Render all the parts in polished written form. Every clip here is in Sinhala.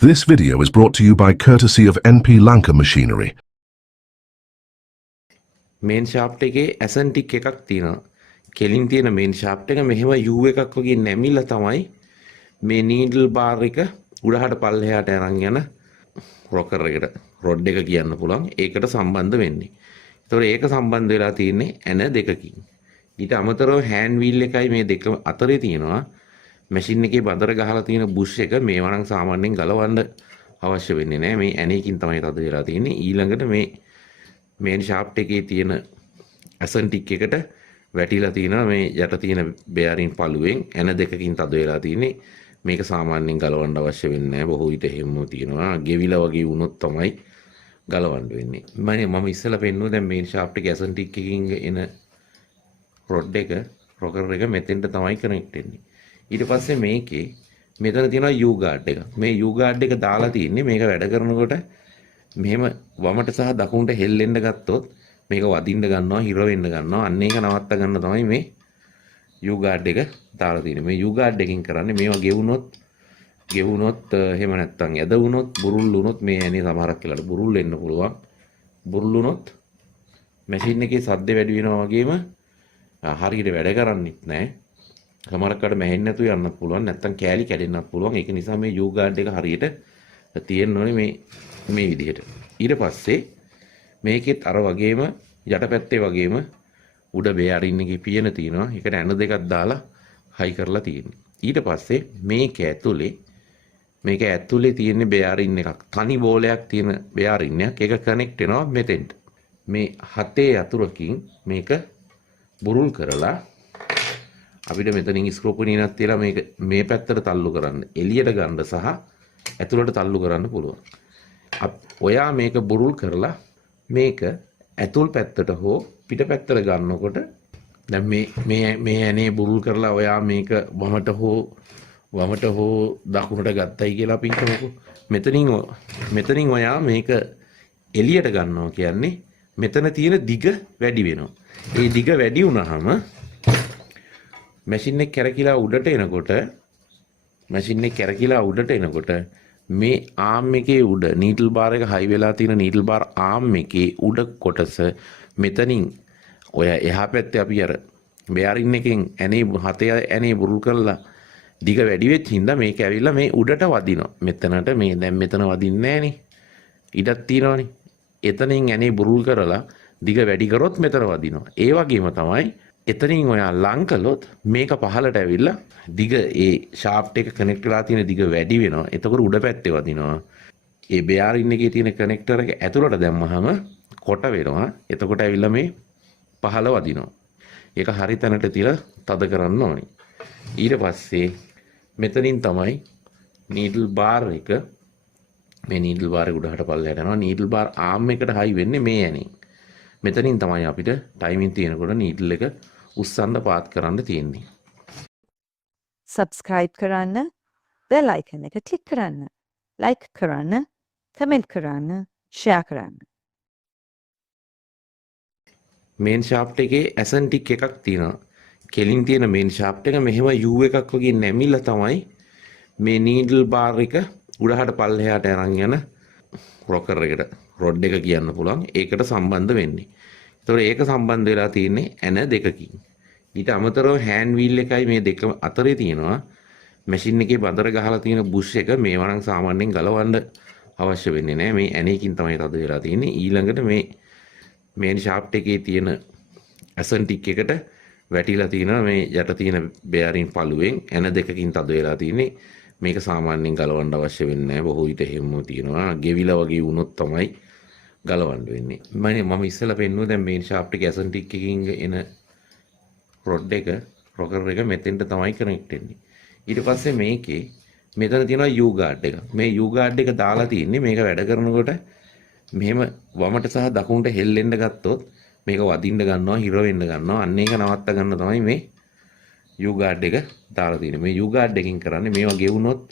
This video is brought to you by courtesy of NP Lanka Machinery. මේන් ෂාෆ්ට් එකේ ඇසන්ටික් එකක් තියෙනවා. කෙලින් තියෙන මේන් ෂාෆ්ට් එක මෙහෙම U එකක් වගේ නැමිලා තමයි මේ නීඩල් බාර් එක උඩහට පල්ලෙහාට අරන් යන රොකර් එකට රොඩ් එක කියන්න පුළුවන්. ඒකට සම්බන්ධ වෙන්නේ. ඒතකොට ඒක සම්බන්ධ වෙලා තියෙන්නේ ඇන දෙකකින්. ඊට අමතරව හෑන්ඩ් වීල් එකයි මේ දෙක අතරේ තියෙනවා මැෂින් එකේ බදර ගහලා තියෙන බුෂ් එක මේවා නම් සාමාන්‍යයෙන් ගලවන්න අවශ්‍ය වෙන්නේ නැහැ. මේ ඇනේකින් තමයි තද වෙලා තියෙන්නේ. ඊළඟට මේ මේන් ෂාෆ්ට් එකේ තියෙන ඇසන්ටික් එකට වැටිලා තියෙනවා මේ යට තියෙන බෙයරින් පළුවෙන් ඇන දෙකකින් තද වෙලා තියෙන්නේ. මේක සාමාන්‍යයෙන් ගලවන්න අවශ්‍ය වෙන්නේ නැහැ. බොහෝ විට එහෙම තියෙනවා. ගෙවිලා වගේ වුණොත් තමයි ගලවන්න වෙන්නේ. මම ඉස්සෙල්ලා පෙන්නුවා දැන් මේන් ෂාෆ්ට් එකේ ඇසන්ටික් එකකින් එන රොඩ් එක රොකර් එක මෙතෙන්ට තමයි කනෙක්ට් වෙන්නේ. ඊට පස්සේ මේකේ මෙතන තියෙනවා U guard එක. මේ U guard එක දාලා තින්නේ මේක වැඩ කරනකොට මෙහෙම වමට සහ දකුණට හෙල්ලෙන්න ගත්තොත් මේක වදින්න ගන්නවා හිර වෙන්න ගන්නවා. අන්න ඒක නවත්ත ගන්න තමයි මේ U guard එක දාලා තියෙන්නේ. මේ U guard එකකින් කරන්නේ මේවා ගෙවුනොත් එහෙම නැත්තම් ඇද වුණොත් බුරුල් වුණොත් මේ ඇනේ සමහරක් වෙලාවට බුරුල් වෙන්න පුළුවන්. බුරුල් වුණොත් මැෂින් එකේ සද්ද වැඩි වෙනවා වගේම හරියට වැඩ කරන්නේත් නැහැ. සමහරකට මැහෙන්න නැතුව යන්නත් පුළුවන්. නැත්තම් කෑලි කැඩෙන්නත් පුළුවන්. ඒක නිසා මේ U guard එක හරියට තියෙන්න ඕනේ මේ විදිහට. ඊට පස්සේ මේකෙත් අර වගේම යටපැත්තේ වගේම උඩ බෙයරින් එකේ පියන තියෙනවා. ඒකට ඇන දෙකක් දාලා හයි කරලා තියෙනවා. ඊට පස්සේ මේක ඇතුලේ තියෙන බෙයරින් එකක්. තනි බෝලයක් තියෙන බෙයරින් එකක්. ඒක කනෙක්ට් වෙනවා මෙතෙන්ට. මේ හතේ යතුරකින් මේක බුරුල් කරලා අපිට මෙතනින් ස්ක්‍රූ පණිනක් තියලා මේක මේ පැත්තට තල්ලු කරන්න, එළියට ගන්න සහ ඇතුළට තල්ලු කරන්න පුළුවන්. ඔයා මේක බුරුල් කරලා මේක ඇතුල් පැත්තට හෝ පිට පැත්තට ගන්නකොට දැන් මේ ඇනේ බුරුල් කරලා ඔයා මේක වමට හෝ දකුණට ගත්තයි කියලා අපි හිතමුකෝ. මෙතනින් ඔයා මේක එළියට ගන්නවා කියන්නේ මෙතන තියෙන දිග වැඩි වෙනවා. ඒ දිග වැඩි වුණාම මැෂින් එක කැරකිලා උඩට එනකොට මේ ආම් එකේ උඩ නීඩල් බාර් එක හයි වෙලා තියෙන නීඩල් බාර් ආම් එකේ උඩ කොටස මෙතනින් ඔය එහා පැත්තේ අපි අර බෙයරින් එකෙන් හතේ ඇනේ බුරුල් කරලා දිග වැඩි වෙච්ච හින්දා මේක ඇවිල්ලා මේ උඩට වදිනවා. මෙතනට මේ දැන් මෙතන වදින්නේ නැහනේ. ඉඩක් තියෙනවනේ. එතනින් ඇනේ බුරුල් කරලා දිග වැඩි කරොත් මෙතන වදිනවා. ඒ වගේම තමයි එතනින් ඔයා ලං කළොත් මේක පහළට ඇවිල්ලා දිග ඒ ෂාෆ්ට් එක කනෙක්ට් වෙලා තියෙන දිග වැඩි වෙනවා. එතකොට උඩ පැත්තේ වදිනවා. ඒ බෙයරින් එකේ තියෙන කනෙක්ටර් එක ඇතුළට දැම්මහම කොට වෙනවා. එතකොට ඇවිල්ලා මේ පහළ වදිනවා. ඒක හරි තැනට තියලා තද කරන්න ඕනේ. ඊට පස්සේ මෙතනින් තමයි නීඩල් බාර් එක මේ නීඩල් බාර් එක උඩහට පල්ලෙහාට යනවා. නීඩල් බාර් ආම් එකට හයි වෙන්නේ මේ ඇනේ. මෙතනින් තමයි අපිට ටයිමින් තියෙනකොට නීඩල් එක උස්සන්න පාත් කරන්න තියෙන්නේ. සබස්ක්‍රයිබ් කරන්න, බෙල් අයිකන් එක ක්ලික් කරන්න, ලයික් කරන්න, කමෙන්ට් කරන්න, ෂෙයා කරන්න. මේන් ෂාෆ්ට් එකේ ඇසන්ටික් එකක් තියෙනවා. කෙලින් තියෙන මේන් ෂාෆ්ට් එක මෙහෙම U එකක් වගේ නැමිලා තමයි මේ නීඩල් බාර් එක උඩහට පල්ලෙහාට අරන් යන රොකර් එකට රොඩ් එක කියන්න පුළුවන්. ඒකට සම්බන්ධ වෙන්නේ. ඒතකොට ඒක සම්බන්ධ වෙලා තියෙන්නේ ඇන දෙකකින්. ඊට අමතරව හෑන්ඩ් වීල් එකයි මේ දෙක අතරේ තියෙනවා මැෂින් එකේ බදර ගහලා තියෙන බුෂ් එක මේවා නම් සාමාන්‍යයෙන් ගලවන්න අවශ්‍ය වෙන්නේ නැහැ. මේ ඇනේකින් තමයි තද වෙලා තියෙන්නේ. ඊළඟට මේ මේන් ෂාෆ්ට් එකේ තියෙන ඇසන්ටික් එකට වැටිලා තියෙනවා මේ යට තියෙන බෙයරින් පළුවෙන් ඇන දෙකකින් තද වෙලා තියෙන්නේ. මේක සාමාන්‍යයෙන් ගලවන්න අවශ්‍ය වෙන්නේ නැහැ. බොහෝ විට එහෙම තියෙනවා. ගෙවිලා වගේ වුණොත් තමයි ගලවන්න වෙන්නේ. මම ඉස්සෙල්ලා පෙන්නුවා දැන් මේන් ෂාෆ්ට් එකේ ඇසන්ටික් එකකින් එන රොඩ් එක රොකර් එක මෙතෙන්ට තමයි කනෙක්ට් වෙන්නේ. ඊට පස්සේ මේකේ මෙතන තියෙනවා U guard එක. මේ U guard එක දාලා තින්නේ මේක වැඩ කරනකොට මෙහෙම වමට සහ දකුණට හෙල්ලෙන්න ගත්තොත් මේක වදින්න ගන්නවා හිර වෙන්න ගන්නවා. අන්න ඒක නවත්ත ගන්න තමයි මේ U guard එක දාලා තියෙන්නේ. මේ U guard එකකින් කරන්නේ මේවා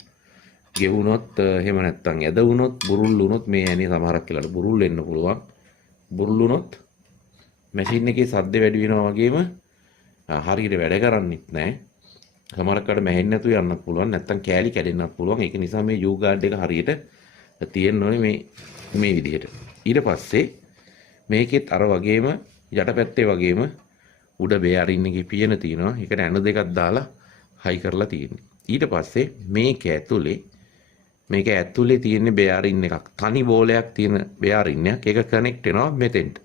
ගෙවුනොත් එහෙම නැත්තම් ඇද වුණොත් බුරුල් වුණොත් මේ ඇනේ සමහරක් වෙලාවට බුරුල් වෙන්න පුළුවන්. බුරුල් වුණොත් මැෂින් එකේ සද්ද වැඩි වෙනවා වගේම හරියට වැඩ කරන්නේත් නැහැ. සමහරකට මැහෙන්නේ නැතුව යන්නත් පුළුවන්. නැත්තම් කෑලි කැඩෙන්නත් පුළුවන්. ඒක නිසා මේ යූ ගාඩ් එක හරියට තියෙන්න ඕනේ මේ විදිහට. ඊට පස්සේ මේකෙත් අර වගේම යටපැත්තේ වගේම උඩ බෙයාරින් එකේ පියන තියෙනවා. ඒකට ඇන දෙකක් දාලා හයි කරලා තියෙන්නේ. ඊට පස්සේ මේක ඇතුලේ තියෙන බෙයාරින් එකක්. තනි බෝලයක් තියෙන බෙයාරින් එකක්. ඒක කනෙක්ට් වෙනවා මෙතෙන්ට.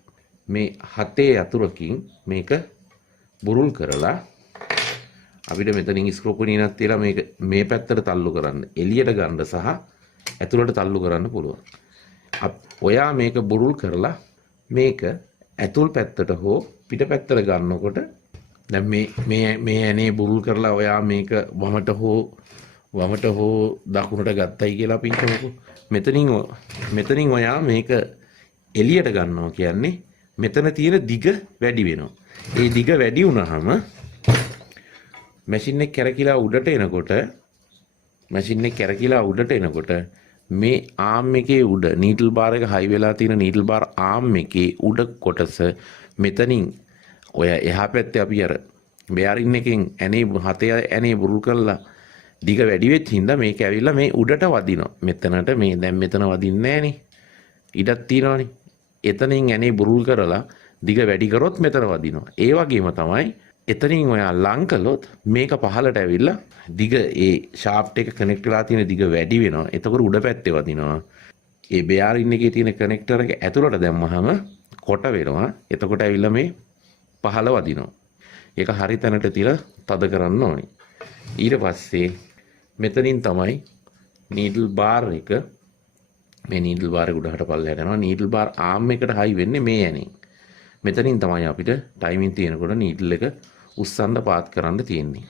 මේ හතේ යතුරකින් මේක බුරුල් කරලා අපිට මෙතනින් ස්ක්‍රූ පණිනක් තියලා මේක මේ පැත්තට තල්ලු කරන්න, එළියට ගන්න සහ ඇතුළට තල්ලු කරන්න පුළුවන්. ඔයා මේක බුරුල් කරලා මේක ඇතුල් පැත්තට හෝ පිට පැත්තට ගන්නකොට දැන් මේ ඇනේ බුරුල් කරලා ඔයා මේක වමට හෝ දකුණට ගත්තයි කියලා අපි හිතමුකෝ. මෙතනින් ඔයා මේක එළියට ගන්නවා කියන්නේ මෙතන තියෙන දිග වැඩි වෙනවා. ඒ දිග වැඩි වුණාම මැෂින් එක කැරකිලා උඩට එනකොට මේ ආම් එකේ උඩ නීඩල් බාර් එක හයි වෙලා තියෙන නීඩල් බාර් ආම් එකේ උඩ කොටස මෙතනින් ඔය එහා පැත්තේ අපි අර බෙයාරින් එකෙන් හතේ ඇනේ බුරුල් කරලා දිග වැඩි වෙච්ච හින්දා මේක ඇවිල්ලා මේ උඩට වදිනවා. මෙතනට මේ දැන් මෙතන වදින්නේ නැහනේ. ඉඩක් තියෙනවනේ. එතනින් ඇනේ බුරුල් කරලා දිග වැඩි කරොත් මෙතන වදිනවා. ඒ වගේම තමයි එතනින් ඔයා ලං කළොත් මේක පහළට ඇවිල්ලා දිග ඒ ෂාෆ්ට් එක කනෙක්ට් වෙලා තියෙන දිග වැඩි වෙනවා. එතකොට උඩ පැත්තේ වදිනවා. ඒ බෙයාරින් එකේ තියෙන කනෙක්ටර් එක ඇතුළට දැම්මහම කොට වෙනවා. එතකොට ඇවිල්ලා මේ පහළ වදිනවා. ඒක හරි තැනට තියලා තද කරන්න ඕනේ. ඊට පස්සේ මෙතනින් තමයි නීඩල් බාර් එක මේ නීඩල් බාර් එක උඩහට පල්ලෙහාට යනවා. නීඩල් බාර් ආම් එකට හයි වෙන්නේ මේ ඇනේ. මෙතනින් තමයි අපිට ටයිමින් තියෙනකොට නීඩල් එක උස්සන්න පාත් කරන්න තියෙන්නේ.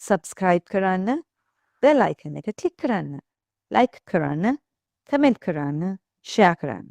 subscribe කරන්න, bell icon එක click කරන්න, like කරන්න, comment කරන්න, share කරන්න.